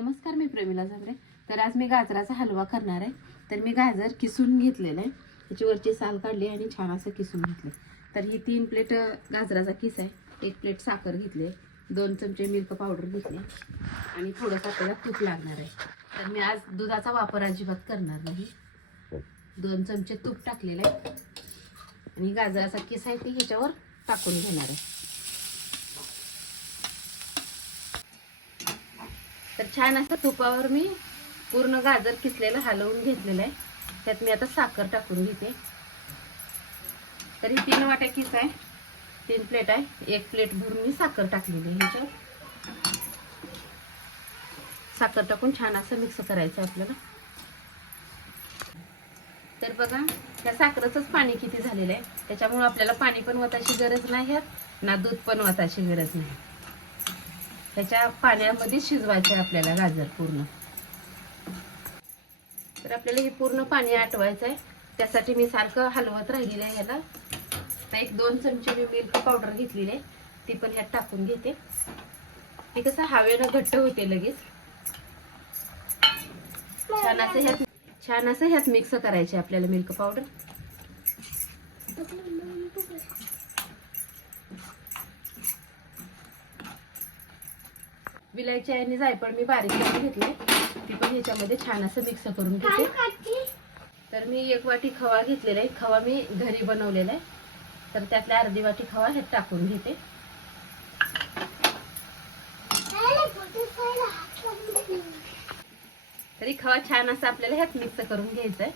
नमस्कार मी प्रेमिला झांबरे. तर आज मी गाजराचा हलवा करणार आहे. तर मी गाजर किसून घेतलेलं आहे. त्याची वरची साल काढली आणि छान असं किसून घेतले तर ही तीन प्लेट गाजराचा किस आहे. एक प्लेट साखर घेतली आहे. दोन चमचे मिल्क पावडर घेतले आणि थोडंसं आपल्याला तूप लागणार आहे. तर मी आज दुधाचा वापर अजिबात करणार नाही. दोन चमचे तूप टाकलेलं आहे. आणि गाजराचा किस आहे ते ह्याच्यावर टाकून घेणार आहे. तर छान असं तुपावर मी पूर्ण गाजर किसलेलं हलवून घेतलेलं आहे. त्यात मी आता साखर टाकून घेते. तरी तीन वाट्या किस आहे. तीन प्लेट आहे. एक प्लेट भरून मी साखर टाकलेली आहे ह्याच्यावर. साखर टाकून छान असं मिक्स करायचं आहे आपल्याला. तर बघा त्या साखरेचंच पाणी किती झालेलं आहे. त्याच्यामुळं आपल्याला पाणी पण वताची गरज नाही ह्यात ना दूध पण वताची गरज नाही त्याच्या पाण्यामध्ये शिजवायचं आहे आपल्याला गाजर पूर्ण. तर आपल्याला हे पूर्ण पाणी आटवायचं आहे. त्यासाठी मी सारखं हलवत राहिलेलं आहे याला. आता एक दोन चमचे मी मिल्क पावडर घेतलेली आहे. ती पण ह्यात टाकून घेते. हे कसं हवेनं घट्ट होते लगेच. छान असं ह्यात छान असं ह्यात मिक्स करायचे आपल्याला मिल्क पावडर. विलायची आणि जायफळ मी बारीक करून घेतले ती पण ह्याच्यामध्ये छान असं मिक्स करून घेते. तर मी एक वाटी खवा घेतलेला आहे. खवा मी घरी बनवलेला आहे. तर त्यातल्या अर्धी वाटी खवा ह्यात टाकून घेते. तरी खवा छान असं आपल्याला ह्यात मिक्स करून घ्यायचं आहे.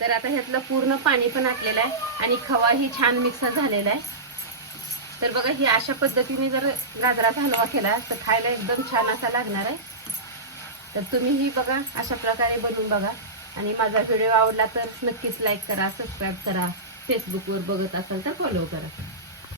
तर आता ह्यातलं पूर्ण पाणी पण आटलेलं आहे आणि खवाही छान मिक्स झालेला आहे. तर बघा ही अशा पद्धतीने जर गाजराचा हलवा केला तर खायला एकदम छान असा लागणार आहे. तर तुम्हीही बघा अशा प्रकारे बनवून बघा. आणि माझा व्हिडिओ आवडला तर नक्कीच लाईक करा सबस्क्राईब करा. फेसबुकवर बघत असाल तर फॉलो करा.